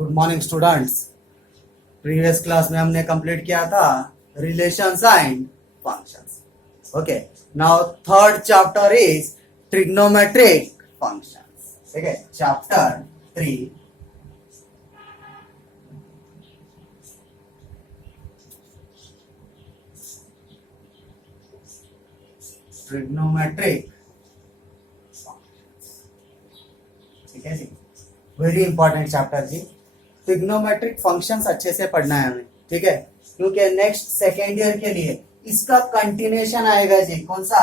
Good morning students. Previous class में हमने complete किया था relations and functions. Okay, now third chapter is trigonometric functions. ठीक है, चैप्टर 3 ट्रिग्नोमेट्रिक। ठीक है जी, वेरी इंपॉर्टेंट चैप्टर जी। ट्रिग्नोमेट्रिक फंक्शंस अच्छे से पढ़ना है हमें, ठीक है, क्योंकि नेक्स्ट सेकेंड ईयर के लिए इसका कंटिन्यूएशन आएगा जी। कौन सा?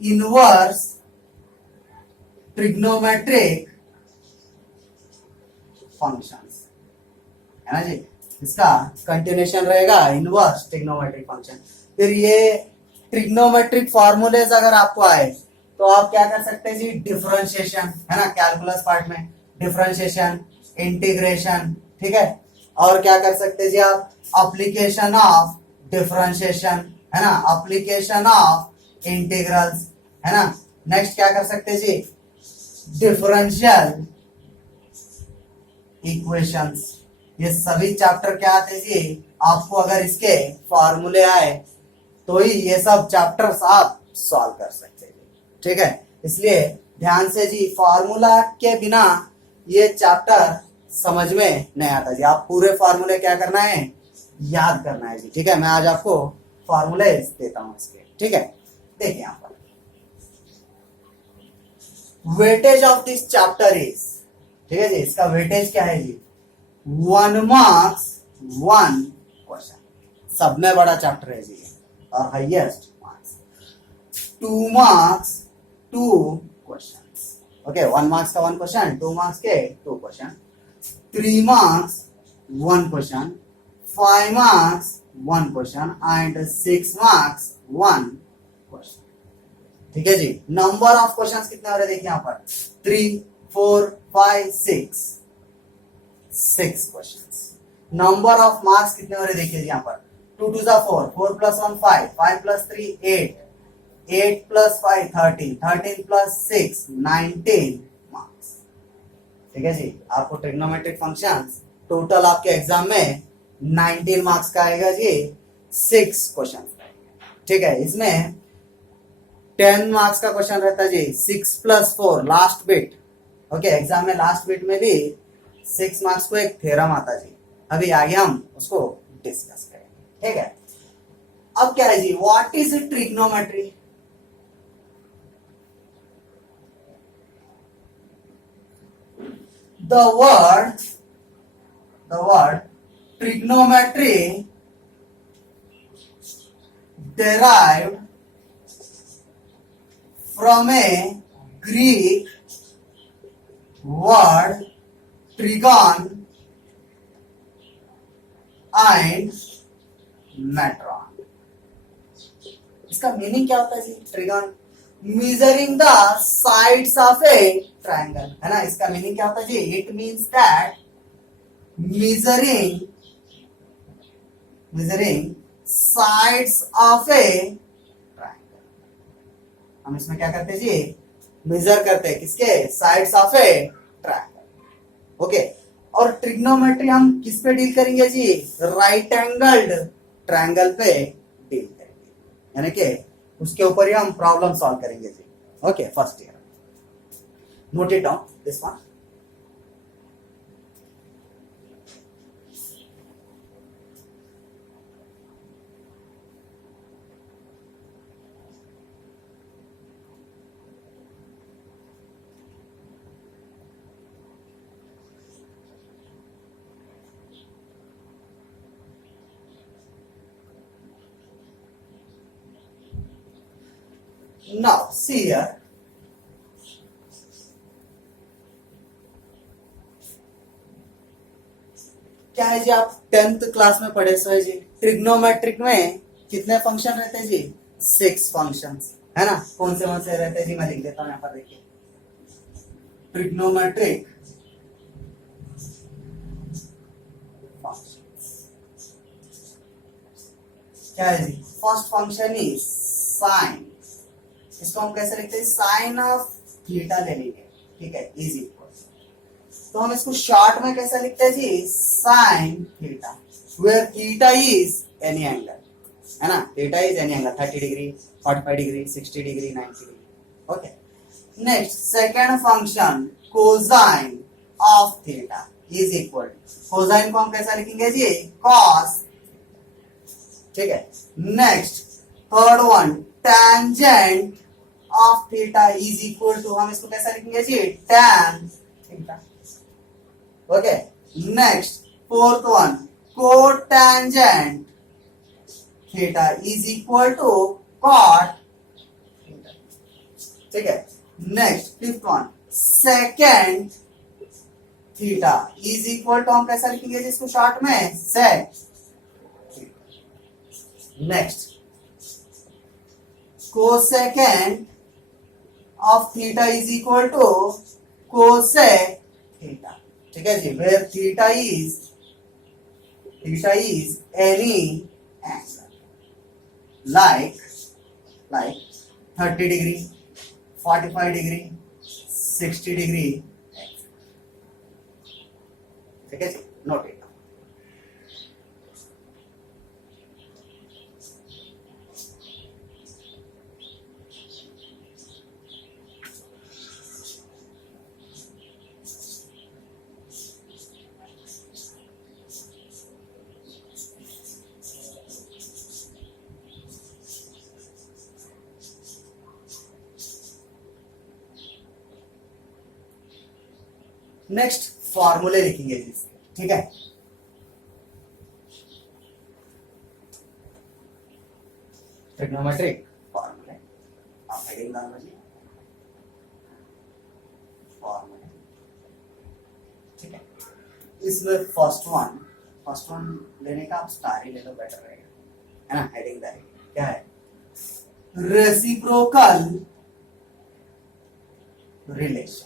इनवर्स ट्रिग्नोमेट्रिक फंक्शंस, है ना जी। इसका कंटिन्यूएशन रहेगा इनवर्स ट्रिग्नोमेट्रिक फंक्शन। फिर ये ट्रिग्नोमेट्रिक फॉर्मूलेज अगर आपको आए तो आप क्या कर सकते हैं जी? डिफरेंशिएशन, है ना, कैलकुलस पार्ट में डिफरेंशिएशन, इंटीग्रेशन, ठीक है। और क्या कर सकते हैं जी आप? एप्लीकेशन ऑफ डिफरेंशिएशन, है ना, एप्लीकेशन ऑफ इंटीग्रल्स, है ना। नेक्स्ट क्या कर सकते हैं जी? Differential equations. ये सभी चैप्टर क्या आते हैं जी? आपको अगर इसके फॉर्मूले आए तो ही ये सब चैप्टर्स आप सॉल्व कर सकते हैं, ठीक है। इसलिए ध्यान से जी, फॉर्मूला के बिना ये चैप्टर समझ में नहीं आता जी। आप पूरे फॉर्मूले क्या करना है? याद करना है जी, ठीक है। मैं आज आपको फॉर्मूले देता हूं इसके, ठीक है। देखिए यहां पर weightage of this chapter is, ठीक है जी, इसका वेटेज क्या है जी? 1 मार्क्स 1 क्वेश्चन। सब में बड़ा चैप्टर है जी और highest marks. 2 marks 2 question. Okay, 1 marks का 1 क्वेश्चन, 2 मार्क्स के 2 question, 3 marks 1 question, 5 marks 1 question and 6 marks 1 question. ठीक है जी। नंबर ऑफ क्वेश्चंस कितने हो रहे देखिए यहाँ पर? 3 4 5 6 क्वेश्चंस। नंबर ऑफ मार्क्स कितने हो रहे देखिए यहाँ पर? 2 2 4, 4 + 1 5, 5 + 3 8, 8 + 5 13, 13 + 6 19 मार्क्स। ठीक है जी। आपको ट्रिग्नोमेट्रिक फंक्शंस टोटल आपके एग्जाम में 19 मार्क्स का आएगा जी, 6 क्वेश्चन। ठीक है, इसमें 10 मार्क्स का क्वेश्चन रहता है जी, 6 + 4 लास्ट बिट। ओके, एग्जाम में लास्ट बिट में भी 6 मार्क्स को एक थ्योरम आता जी। अभी आगे हम उसको डिस्कस करेंगे, ठीक है। अब क्या है जी? What is trigonometry? The word trigonometry derived from a Greek word trigon and metron। इसका मीनिंग क्या होता है जी? ट्रिगन, measuring the sides of a triangle, है ना। इसका मीनिंग क्या होता है जी? It means that measuring sides of a triangle। हम इसमें क्या करते हैं जी? मेजर करते हैं किसके? Sides of A triangle. Okay, और ट्रिग्नोमेट्री हम किस पे डील करेंगे जी? राइट एंगल्ड ट्रायंगल पे डील करेंगे, यानी कि उसके ऊपर ही हम प्रॉब्लम सॉल्व करेंगे जी। Okay, first year, note it down this one. Now see here, क्या है जी? आप 10th क्लास में पढ़े सो है जी। ट्रिग्नोमेट्रिक में कितने फंक्शन रहते हैं जी? 6 फंक्शंस, है ना। कौन से रहते हैं जी? मैं लिख देता हूं यहाँ पर, देखिए। ट्रिग्नोमेट्रिक क्या है जी? First function is sine. इसको हम कैसे लिखते हैं? साइन ऑफ थीटा ले लेंगे, ठीक है, इज इक्वल तो हम इसको शॉर्ट में कैसे लिखते हैं जी, sine theta, where theta is any angle, है ना, theta is any angle, 30 degree, 45 degree, 60 degree, 90 degree. Okay. Next second function cosine of theta is equal, cosine को हम कैसा लिखेंगे जी, कॉस. ठीक है. Next third one tangent of theta is equal to, हम इसको कैसा लिखेंगे जी, tan theta. Okay. Next fourth one cotangent theta is equal to cot theta. ठीक है. Next fifth one second theta is equal to, हम कैसा लिखेंगे जी इसको शॉर्ट में, sec. Next cosecant of theta is equal to cosec theta. ठीक है जी, where theta is any angle like 30 degree, 45 degree, 60 degree. ठीक है जी, नोट इट. नेक्स्ट फॉर्मूले लिखेंगे इसके. ठीक है. ट्रिग्नोमेट्रिक फॉर्मूले, आप हेडिंग डाल दीजिए फॉर्मूले. ठीक है. इसमें फर्स्ट वन लेने का आप स्टार ही ले लो, बेटर रहेगा, है ना. हेडिंग डालिए, क्या है, reciprocal relations.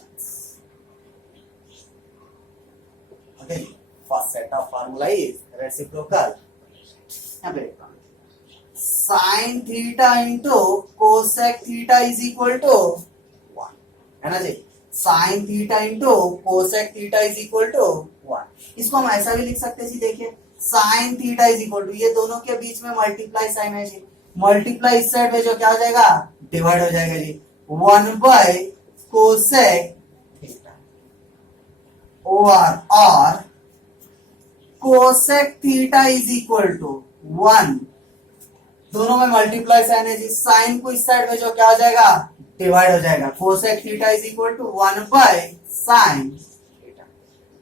Okay, first set of formula is reciprocal. यहाँ पे sin theta into cosec theta is equal to 1, है ना जी. sin theta into cosec theta is equal to 1. इसको हम ऐसा भी लिख सकते हैं जी, देखिए sin theta is equal to, ये दोनों के बीच में मल्टीप्लाई साइन है जी, मल्टीप्लाई इस साइड में जो क्या हो जाएगा, डिवाइड हो जाएगा जी, 1 बाय cosec और cosec theta is equal to 1, दोनों में मल्टीप्लाई साइन है जी, साइन को इस साइड में जो क्या हो जाएगा, डिवाइड हो जाएगा, cosec theta is equal to 1 by sine theta.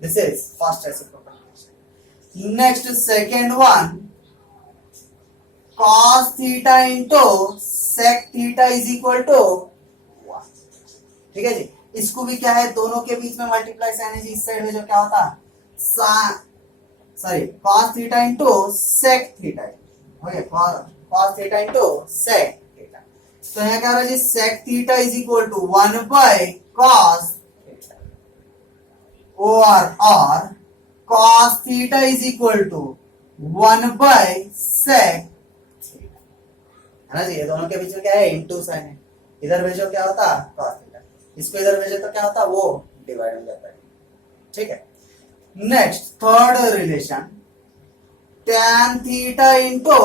This is first reciprocal. Next second one cos theta into sec theta is equal to 1. ठीक है जी. इसको भी क्या है, दोनों के बीच में मल्टीप्लाई साइन है जी, इस साइड में जो क्या होता, cos theta into sec theta. Okay, cos theta into sec theta. तो यहाँ क्या हो रहा है जी, sec theta is equal to 1 by cos theta और cos theta is equal to 1 by sec theta, है ना जी. ये दोनों के बीच में क्या है, इंटू साइन है, इधर भेजो क्या होता, cos थीटा, इसको इधर भेजे तो क्या होता, वो डिवाइड हो जाता है. ठीक है. Next third relation tan theta into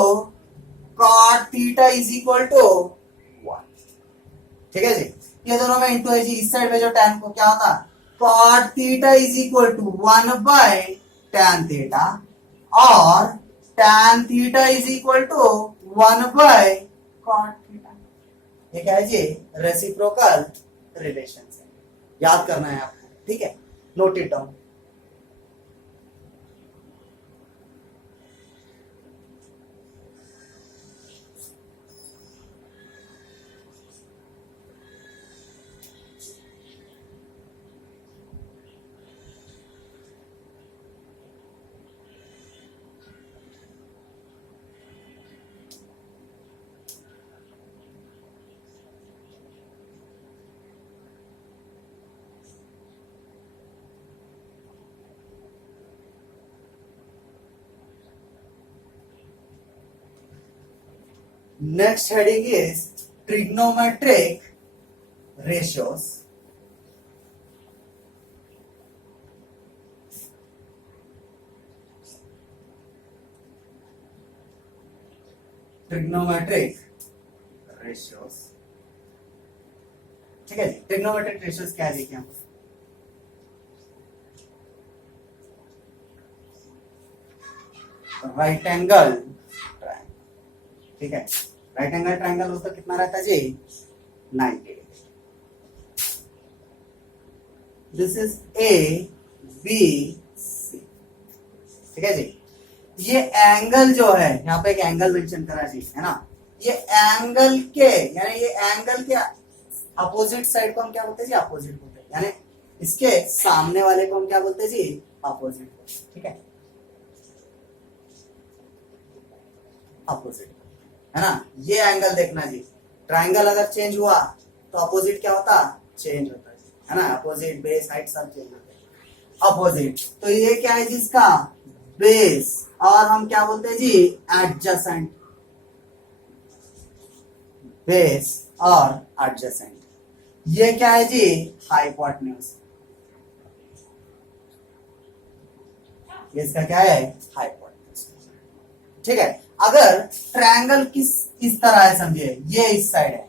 cot theta is equal to 1. ठीक है जी. ये दोनों में इंटू है जी, इस साइड में जो tan को क्या होता, cot theta is equal to 1 by tan theta और tan theta is equal to 1 by cot theta. ये क्या है जी, रेसिप्रोकल रिलेशंस है, याद करना है आपको. ठीक है, note it down. Next heading is trigonometric ratios. Trigonometric ratios. ठीक है जी, ट्रिग्नोमेट्रिक रेशियोज क्या है देखिए हम, राइट एंगल ट्रायंगल। ठीक है, राइट एंगल ट्रायंगल होता कितना रहता है जी, 90 degree. This is A B C. ठीक है जी, ये एंगल जो है यहाँ पे एक एंगल मेंशन करा जी, है ना, ये एंगल के यानी ये एंगल के अपोजिट साइड को हम क्या बोलते हैं जी, अपोजिट बोलते हैं, यानी इसके सामने वाले को हम क्या बोलते हैं जी, अपोजिट। ठीक है, अपोजिट, है ना। ये एंगल देखना जी, ट्रायंगल अगर चेंज हुआ तो अपोजिट क्या होता, चेंज होता है ना, अपोजिट बेस हाइट सब चेंज होता है। अपोजिट तो ये क्या है जी, इसका बेस, और हम क्या बोलते हैं जी, एडजेसेंट, बेस और एडजेसेंट। ये क्या है जी, हाइपोटेन्यूज। इसका क्या है, हाइपोटेन्यूज। ठीक है, अगर ट्रायंगल किस इस तरह है समझिए, ये इस साइड है,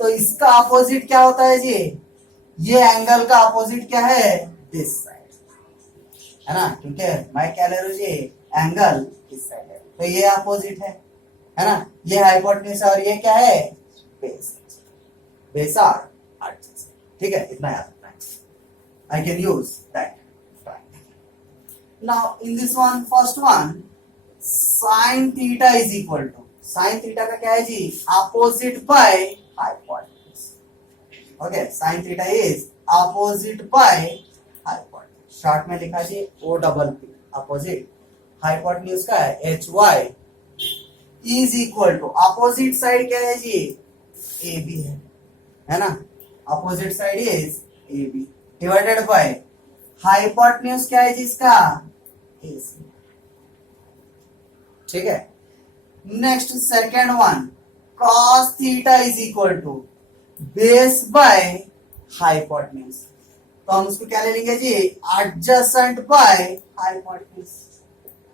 तो इसका अपोजिट क्या होता है जी, ये एंगल का अपोजिट क्या है, दिस साइड, है ना, क्योंकि मैं क्या ले रहा हूं जी, एंगल इस साइड है, तो ये अपोजिट है ना, ये हाइपोटेन्यूज और ये क्या है, बेस, बेस और एडजेसेंट। ठीक है, इतना याद रखना है, I can use that. Now in this one, first one, sine theta is equal to, sine theta का क्या है जी, opposite by hypotenuse. Okay, sine theta is opposite by hypotenuse, short में लिखा जी O double P, opposite, hypotenuse का है H Y, is equal to, opposite side क्या है जी, ए बी है ना, opposite side is A B, divided by hypotenuse क्या है जी इसका, ए सी। ठीक है, next second one, cos theta is equal to base by hypotenuse, तो हम उसको क्या ले लेंगे जी, एडजेसेंट बाय हाइपोटेन्यूज।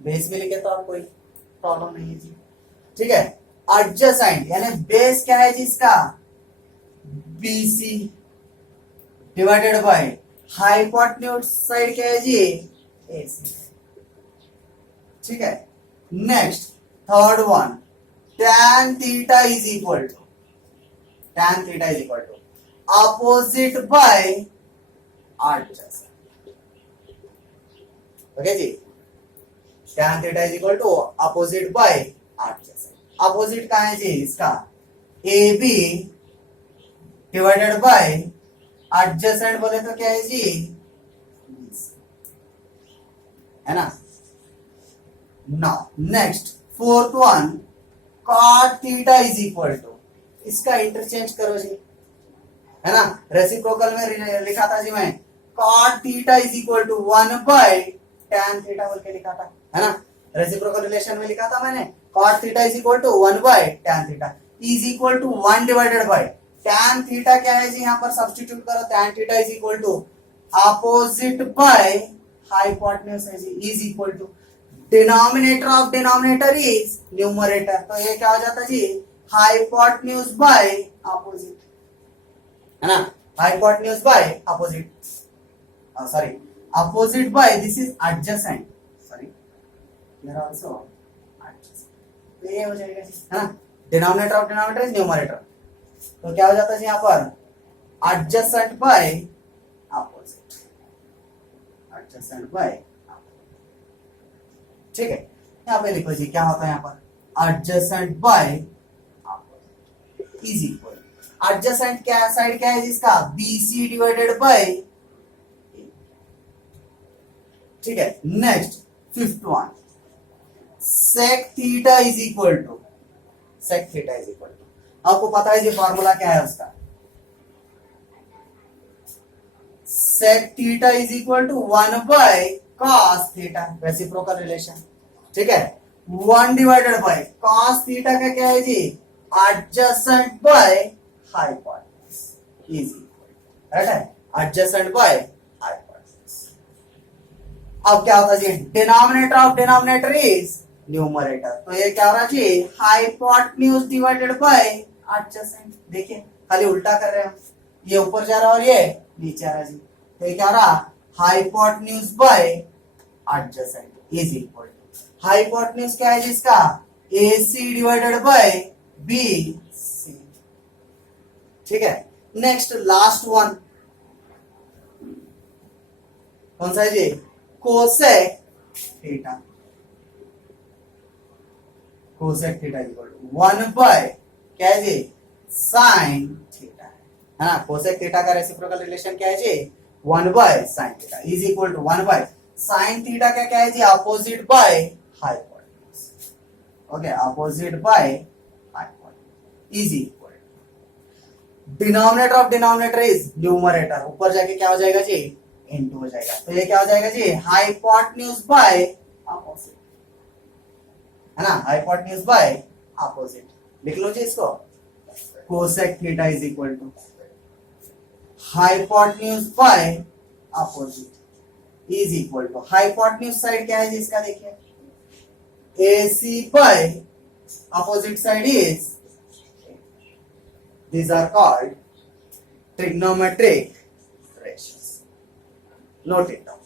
बेस में लिखे तो आप कोई प्रॉब्लम नहीं है जी। ठीक है, एडजेसेंट यानी बेस क्या है जी इसका, BC, divided by hypotenuse side क्या है जी, एसी। ठीक है, next third one, tan theta is equal to, tan theta is equal to opposite by adjacent. Okay जी, tan theta is equal to opposite by adjacent. Opposite कहाँ है जी इसका, A B, divided by adjacent बोले तो क्या है जी, है ना। Now next fourth one, cot theta is equal to, इसका इंटरचेंज करो जी, है ना, रेसिप्रोकल में लिखा था जी मैं, cot theta is equal to 1 by tan theta बोल के लिखा था, है ना, रेसिप्रोकल रिलेशन में लिखा था मैंने, cot theta is equal to 1 by tan theta is equal to 1 divided by tan theta क्या है जी, यहाँ पर सब्स्टिट्यूट करो, tan theta is equal to opposite by hypotenuse है जी, is equal to denominator of denominator is numerator, तो ये क्या हो जाता है जी, हाइपोटेन्यूज बाय अपोजिट, है ना, hypotenuse by opposite, sorry opposite by, this is adjacent, sorry here also adjacent, तो ये हो जाएगा जी, है ना, denominator of denominator is numerator, तो क्या हो जाता है जी यहाँ पर, adjacent by opposite, adjacent by. ठीक है, यहाँ पे लिखो जी क्या होता है यहाँ पर, adjacent by is equal, adjacent क्या साइड क्या है जिसका, बीसी डिवाइडेड बाय। ठीक है, next fifth one, sec theta is equal to, sec theta is equal to, आपको पता है जी फॉर्मूला क्या है उसका, sec theta is equal to 1 by cos theta, reciprocal relation. ठीक है, 1 डिवाइडेड बाय cos थीटा का क्या है जी, adjacent by hypotenuse is equal, right है, एडजेसेंट बाय हाइपोटेन्यूज। अब क्या होता है जी, denominator of denominator is numerator. तो ये क्या हो रहा जी, हाइपोटेन्यूज डिवाइडेड बाय एडजेसेंट। देखिए खाली उल्टा कर रहे हैं हम, ये ऊपर जा रहा है और ये नीचे आ रहा है जी। तो ये क्या हो रहा, hypotenuse by adjacent is equal to, hypotenuse क्या है जी इसका, AC डिवाइडेड बाय BC। ठीक है, नेक्स्ट लास्ट वन कौन सा है जी, cosec theta. Cosec theta equal to 1 by क्या है जी, साइन थीटा है ना। कोसेक थीटा का रेसिप्रोकल रिलेशन क्या है जी, 1 by sine theta is equal to 1 by sine theta का क्या है जी, opposite by hypotenuse. Okay, opposite by hypotenuse is equal to denominator of denominator is numerator, ऊपर जाके क्या हो जाएगा जी, इनटू हो जाएगा। तो ये क्या हो जाएगा जी, हाइपोटेन्यूज बाय अपोजिट है ना, हाइपोटेन्यूज बाय अपोजिट। लिख लो जी इसको, cosec theta is equal to hypotenuse by opposite is equal to, hypotenuse side क्या है जी इसका, देखिए AC by opposite side is, these are called trigonometric ratios. Note it down.